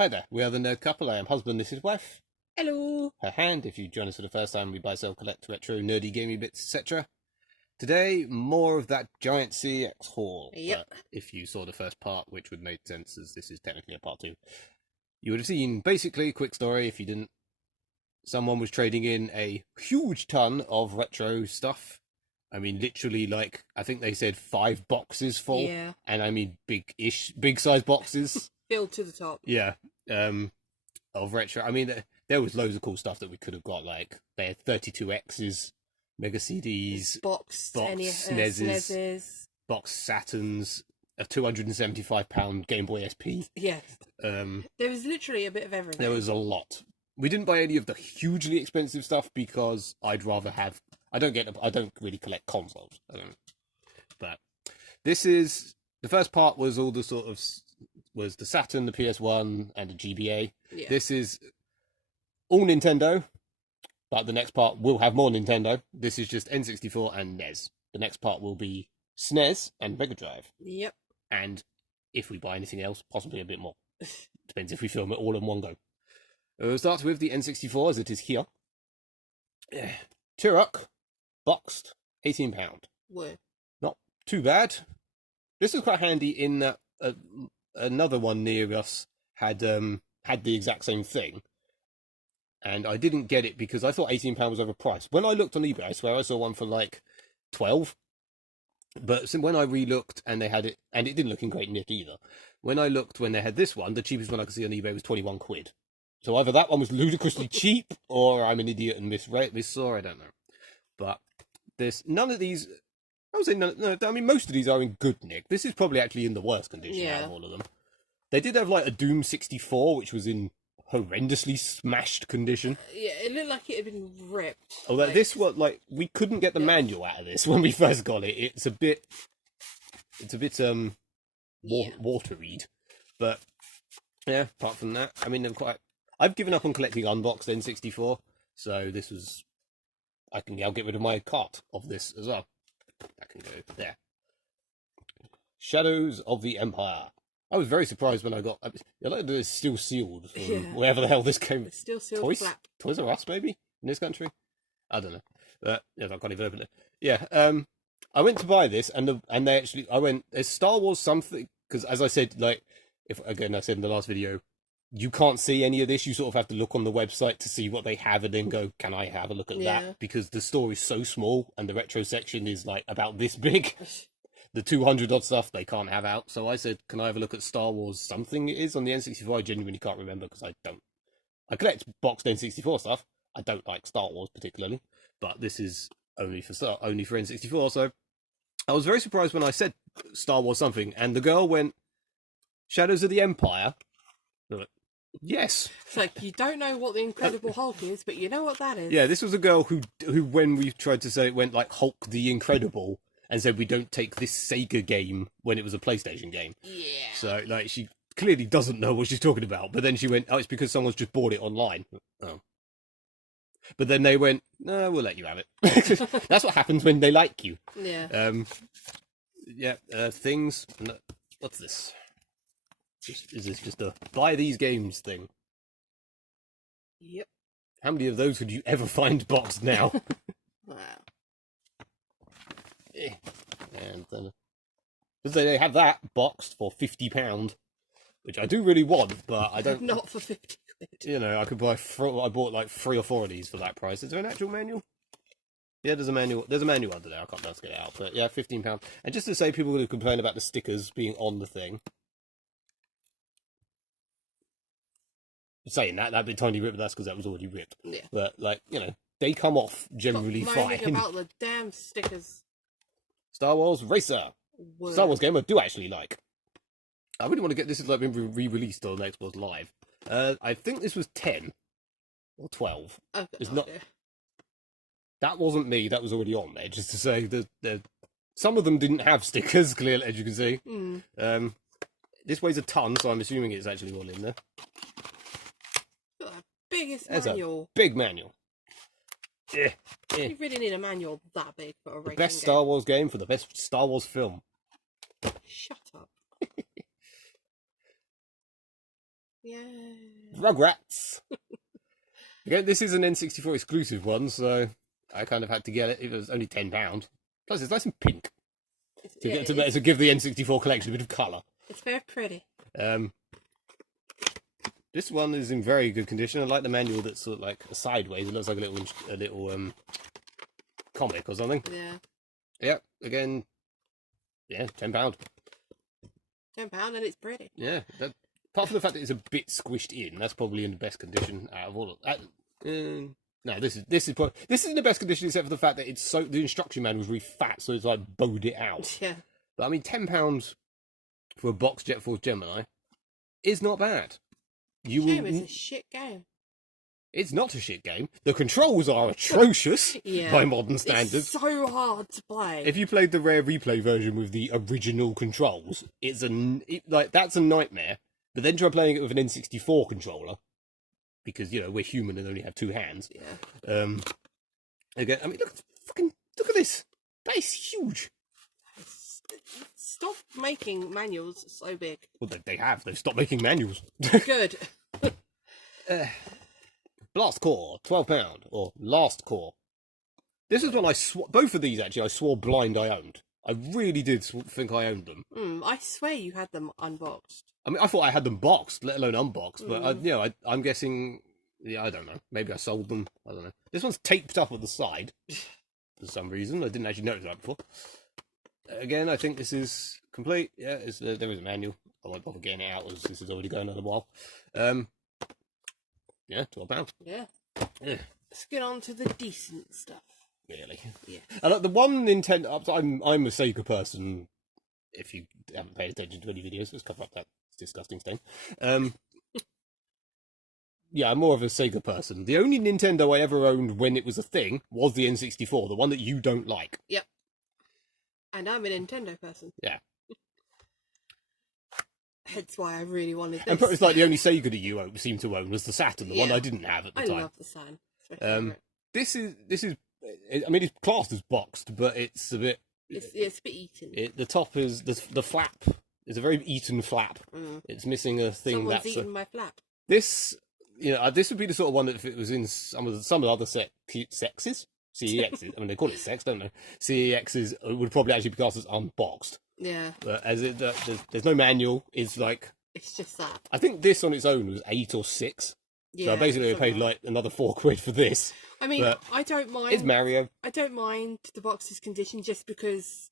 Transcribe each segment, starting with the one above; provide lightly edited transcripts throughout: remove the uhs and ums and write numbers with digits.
Hi there, we are the Nerd Couple. I am husband, this is wife. Hello. Her hand, if you join us for the first time, we buy, sell, collect, retro, nerdy, gaming bits, etc. Today, more of that giant CeX haul. Yep. But if you saw the first part, which would make sense as this is technically a part 2, you would have seen, basically, quick story, if you didn't, someone was trading in a huge ton of retro stuff. I mean, literally, like, I think they said 5 boxes full. Yeah. And I mean big size boxes. Filled to the top. Yeah. Of retro. I mean, there was loads of cool stuff that we could have got. Like they had 32Xs, Mega CDs, Boxed SNESes, boxed Saturns, a £275 Game Boy SP. Yes. There was literally a bit of everything. There was a lot. We didn't buy any of the hugely expensive stuff because I'd rather have. I don't really collect consoles. But this is the first part. Was all the sort of was the Saturn, the PS1, and the GBA. Yeah. This is all Nintendo, but the next part will have more Nintendo. This is just N64 and NES. The next part will be SNES and Mega Drive. Yep. And if we buy anything else, possibly a bit more. Depends if we film it all in one go. We'll start with the N64 as it is here. Turok, boxed, £18. Word. Not too bad. This is quite handy in that another one near us had the exact same thing, and I didn't get it because I thought £18 was overpriced. When I looked on eBay, I swear I saw one for like 12. But when I re-looked and they had it, and it didn't look in great nick either. When I looked when they had this one, the cheapest one I could see on eBay was 21 quid. So either that one was ludicrously cheap, or I'm an idiot and missaw. I don't know. But there's none of these. I would say no. I mean, most of these are in good nick. This is probably actually in the worst condition out of all of them. They did have like a Doom 64, which was in horrendously smashed condition. Yeah, it looked like it had been ripped. Although this was like we couldn't get the manual out of this when we first got it. It's a bit water-read, but yeah. Apart from that, I mean, they're quite. I've given up on collecting unboxed N64, so this was. I'll get rid of my cart of this as well. That can go there. Shadows of the Empire. I was very surprised when I got. It's still sealed from wherever the hell this came. It's still sealed. Toys R Us, maybe in this country. I don't know. Yeah, I can't even open it. Yeah. I went to buy this, and they actually. I went. Is Star Wars something? Because as I said, like, I said in the last video, you can't see any of this. You sort of have to look on the website to see what they have, and then go, "Can I have a look at that?" Because the store is so small, and the retro section is like about this big. The 200 odd stuff they can't have out. So I said, can I have a look at Star Wars something it is on the N64? I genuinely can't remember because I don't. I collect boxed N64 stuff. I don't like Star Wars particularly, but this is only for N64. So I was very surprised when I said Star Wars something, and the girl went, Shadows of the Empire. Like, yes. It's like, you don't know what the Incredible Hulk is, but you know what that is. Yeah, this was a girl who when we tried to say it, went like Hulk the Incredible. And said we don't take this Sega game when it was a PlayStation game. Yeah. So, like, she clearly doesn't know what she's talking about. But then she went, oh, it's because someone's just bought it online. Oh. But then they went, no, we'll let you have it. That's what happens when they like you. Yeah. Things. What's this? Is this just a buy these games thing? Yep. How many of those would you ever find boxed now? Wow. And then they have that boxed for £50, which I do really want, but I don't. Not for 50 quid. You know, I could buy. I bought like 3 or 4 of these for that price. Is there an actual manual? Yeah, there's a manual. There's a manual under there. I can't get it out, but yeah, £15. And just to say, people would complain about the stickers being on the thing. Saying that'd be tiny ripped. That's because that was already ripped. Yeah. But like, you know, they come off generally fine. About the damn stickers. Star Wars Racer. Word. Star Wars game I do actually like. I really want to get this. Is like been re-released on Xbox Live. I think this was 10 or 12. It's not. That wasn't me. That was already on there. Just to say that some of them didn't have stickers. Clearly, as you can see. This weighs a ton, so I'm assuming it's actually all in there. Got the biggest manual. A big manual. You really need a manual that big for a racing game. The best Star Wars game for the best Star Wars film. Shut up. Yeah. Rugrats. Again, this is an N64 exclusive one, so I kind of had to get it. It was only £10. Plus, it's nice and pink to give the N64 collection a bit of colour. It's very pretty. This one is in very good condition. I like the manual that's sort of like sideways. It looks like a little comic or something. Yeah. Yeah. Again, yeah, £10. £10 and it's pretty. Yeah. Apart from the fact that it's a bit squished in, that's probably in the best condition out of all of that. No, this is in the best condition except for the fact that the instruction manual was really fat, so it's like bowed it out. Yeah. But I mean, £10 for a box Jet Force Gemini is not bad. It's a shit game. It's not a shit game. The controls are atrocious by modern standards. It's so hard to play. If you played the Rare Replay version with the original controls, that's a nightmare. But then try playing it with an N64 controller, because we're human and only have two hands. Yeah. Again, I mean, look at this. That is huge. Stop making manuals so big. Well, they have. They've stopped making manuals. Good. Blast Core, £12, or Last Core. This is one both of these actually I swore blind I owned. I really did think I owned them. I swear you had them unboxed. I mean, I thought I had them boxed, let alone unboxed. But I'm guessing. Yeah, I don't know. Maybe I sold them. I don't know. This one's taped up at the side for some reason. I didn't actually notice that before. Again, I think this is complete. Yeah, there is a manual. I won't bother getting it out as this is already going on a while. Yeah, £12. Yeah. Let's get on to the decent stuff. Really? Yeah. And the one Nintendo. I'm a Sega person. If you haven't paid attention to any videos, let's cover up that disgusting stain. Yeah, I'm more of a Sega person. The only Nintendo I ever owned when it was a thing was the N64, the one that you don't like. Yep. And I'm a Nintendo person. Yeah. Hence why I really wanted this. And it's like the only Sega that you seem to own was the Saturn, the one I didn't have at the time. I love the Saturn. This is. I mean, it's classed as boxed, but it's a bit. It's a bit eaten. The top is the flap. It's a very eaten flap. It's missing a thing. Someone's eaten my flap. This would be the sort of one that if it was in some of the other CEXs, I mean, they call it CeX, don't they? CEXs would probably actually be classed as unboxed. Yeah. But there's no manual. It's just that. I think this on its own was 8 or 6. Yeah, so basically I paid like another £4 for this. I mean, I don't mind. It's Mario. I don't mind the box's condition just because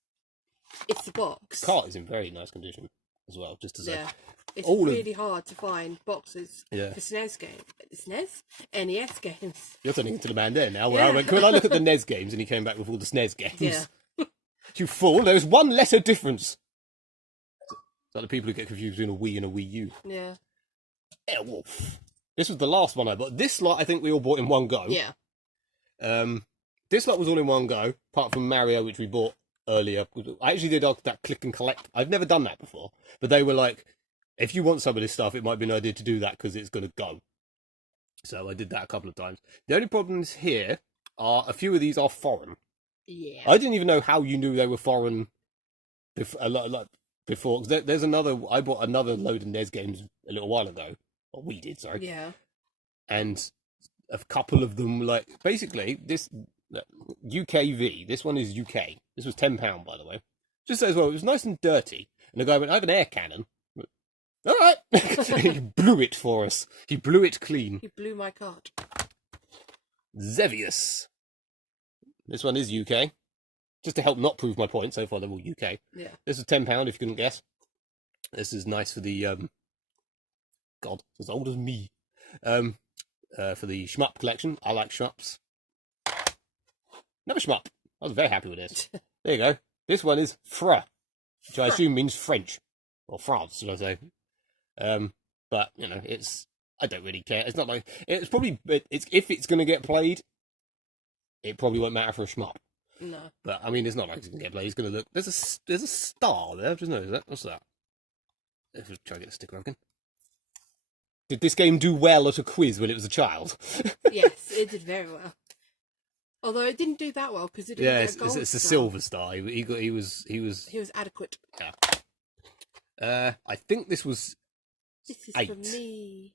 it's a box. The cart is in very nice condition as well, just to say. Yeah. It's really hard to find boxes for SNES games. SNES? NES games. You're turning into the man there now, where I went, could I look at the NES games? And he came back with all the SNES games. Yeah. You fool, there's one letter difference. It's like the people who get confused between a Wii and a Wii U. Yeah. Airwolf. This was the last one I bought. This lot I think we all bought in one go. Yeah. This lot was all in one go, apart from Mario, which we bought earlier. I actually did that click and collect. I've never done that before. But they were like, if you want some of this stuff, it might be an idea to do that because it's going to go. So I did that a couple of times. The only problems here are a few of these are foreign. Yeah. I didn't even know how you knew they were foreign before. There's another. I bought another load of NES games a little while ago. Or we did, sorry. Yeah. And a couple of them, like, basically, this UKV, this one is UK. This was £10, by the way. Just says, well, it was nice and dirty. And the guy went, I have an air cannon. All right. He blew it for us. He blew it clean. He blew my cart. Zevious. This one is UK. Just to help not prove my point, so far they're all UK. Yeah. This is £10, if you couldn't guess. This is nice for the, God, it's as old as me. For the shmup collection. I like shmups. Another shmup. I was very happy with this. There you go. This one is Fra, which I assume means French. Or France, should I say. But, I don't really care. It's not like, if it's going to get played, it probably won't matter for a shmup. No. But, I mean, it's not like it's going to get played. It's going to look, there's a star there. I just noticed that. What's that? Let's try to get a sticker again. Did this game do well at a quiz when it was a child? Yes, it did very well. Although it didn't do that well because it didn't get a gold it's a star. silver star. He was He was adequate. Yeah. I think this was This is 8. for me.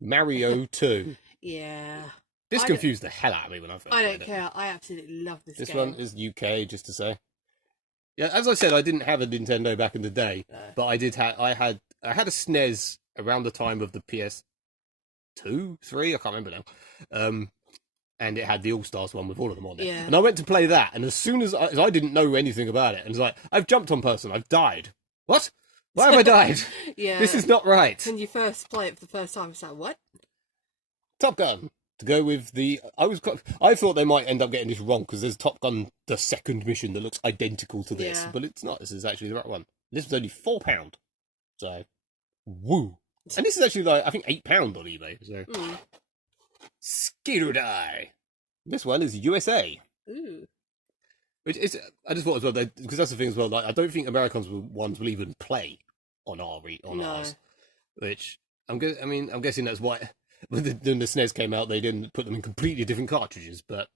Mario 2. Yeah. This confused the hell out of me when I first I played don't care. I absolutely love this game. This one is UK, just to say. Yeah, as I said, I didn't have a Nintendo back in the day, but I did have. I had a SNES around the time of the PS2, 3. I can't remember now. And it had the All Stars one with all of them on it. Yeah. And I went to play that, and as soon as I didn't know anything about it, and it's like, I've jumped on person, I've died. What? Why have I died? Yeah. This is not right. When you first play it for the first time, it's like, what? Top Gun. To go with the... I thought they might end up getting this wrong, because there's Top Gun, the second mission, that looks identical to this. Yeah. But it's not. This is actually the right one. This was only £4. So, woo. And this is actually, like, I think £8 on eBay. So, Skitter Die. This one is USA. Ooh. Which is, I just thought as well, because that's the thing as well, like, I don't think Americans ones will even play on ours. Which, I'm guessing that's why... When the SNES came out, they didn't put them in completely different cartridges, but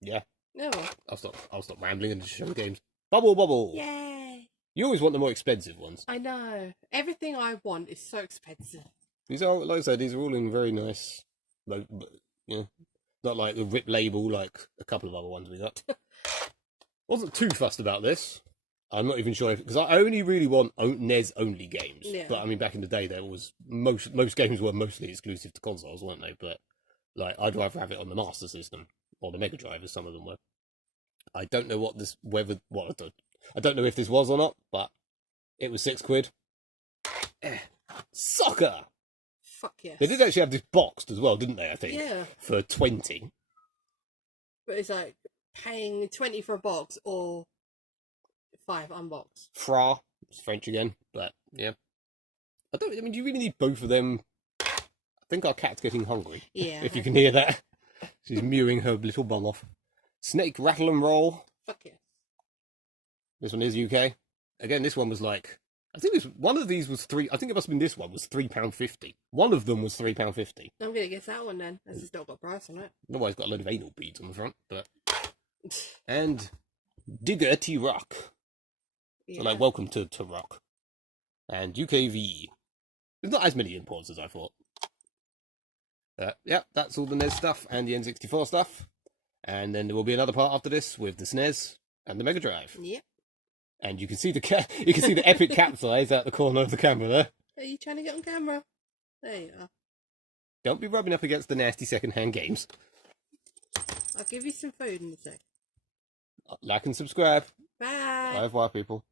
yeah. No. I'll stop rambling and just show the games. Bubble. Yay! You always want the more expensive ones. I know. Everything I want is so expensive. These are, like I said, these are all in very nice, like, you know, not like the RIP label like a couple of other ones we got. Wasn't too fussed about this. I'm not even sure because I only really want NES only games. Yeah. But I mean, back in the day, there was most games were mostly exclusive to consoles, weren't they? But like, I'd rather have it on the Master System or the Mega Drive, as some of them were. I don't know I don't know if this was or not, but it was £6. Soccer. Fuck yes. They did actually have this boxed as well, didn't they? I think. Yeah. For 20. But it's like paying 20 for a box or 5 unboxed. Fra, it's French again, but yeah. Do you really need both of them? I think our cat's getting hungry. Yeah. If you can hear that. She's mewing her little bum off. Snake, Rattle and Roll. Fuck yeah. This one is UK. Again, this one was like, I think one of these was I think it must have been this one was £3.50. One of them was £3.50. I'm gonna guess that one then, as it's not got a price on it. Otherwise, it's got a load of anal beads on the front, but. And Digger T Rock. Yeah. So like, welcome to Rock. And UKV. There's not as many imports as I thought. Yeah, that's all the NES stuff and the N64 stuff. And then there will be another part after this with the SNES and the Mega Drive. Yep. And you can see the epic cat size out the corner of the camera there. Are you trying to get on camera? There you are. Don't be rubbing up against the nasty second-hand games. I'll give you some food in a sec. Like and subscribe. Bye. Au revoir, people.